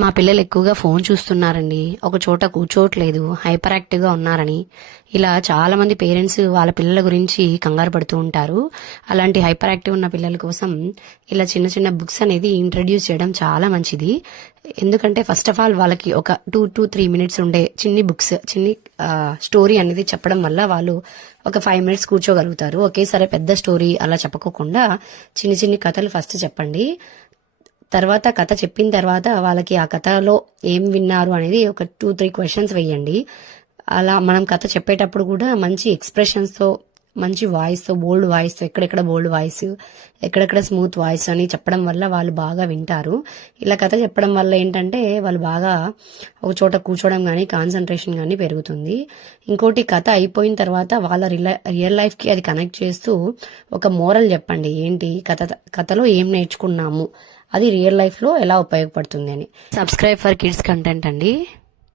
మా పిల్లలు ఎక్కువగా ఫోన్ చూస్తున్నారండి, ఒక చోట కూర్చోవట్లేదు, హైపర్ యాక్టివ్గా ఉన్నారని ఇలా చాలా మంది పేరెంట్స్ వాళ్ళ పిల్లల గురించి కంగారు పడుతూ ఉంటారు. అలాంటి హైపర్ యాక్టివ్ ఉన్న పిల్లల కోసం ఇలా చిన్న చిన్న బుక్స్ అనేది ఇంట్రడ్యూస్ చేయడం చాలా మంచిది. ఎందుకంటే ఫస్ట్ ఆఫ్ ఆల్ వాళ్ళకి ఒక 2 to 3 minutes ఉండే చిన్ని బుక్స్, చిన్ని స్టోరీ అనేది చెప్పడం వల్ల వాళ్ళు ఒక 5 minutes కూర్చోగలుగుతారు. ఒకేసారి పెద్ద స్టోరీ అలా చెప్పకోకుండా చిన్ని చిన్ని కథలు ఫస్ట్ చెప్పండి. తర్వాత కథ చెప్పిన తర్వాత వాళ్ళకి ఆ కథలో ఏం విన్నారు అనేది ఒక 2-3 క్వశ్చన్స్ వేయండి. అలా మనం కథ చెప్పేటప్పుడు కూడా మంచి ఎక్స్ప్రెషన్స్తో, మంచి వాయిస్తో, బోల్డ్ వాయిస్తో, ఎక్కడెక్కడ బోల్డ్ వాయిస్, ఎక్కడెక్కడ స్మూత్ వాయిస్ అని చెప్పడం వల్ల వాళ్ళు బాగా వింటారు. ఇలా కథ చెప్పడం వల్ల ఏంటంటే వాళ్ళు బాగా ఒక చోట కూర్చోవడం కానీ, కాన్సన్ట్రేషన్ కానీ పెరుగుతుంది. ఇంకోటి, కథ అయిపోయిన తర్వాత వాళ్ళ రియల్ లైఫ్కి అది కనెక్ట్ చేస్తూ ఒక మోరల్ చెప్పండి. ఏంటి కథలో ఏం నేర్చుకున్నాము, అది రియల్ లైఫ్లో ఎలా ఉపయోగపడుతుంది అని. సబ్స్క్రైబ్ ఫర్ కిడ్స్ కంటెంట్ అండి.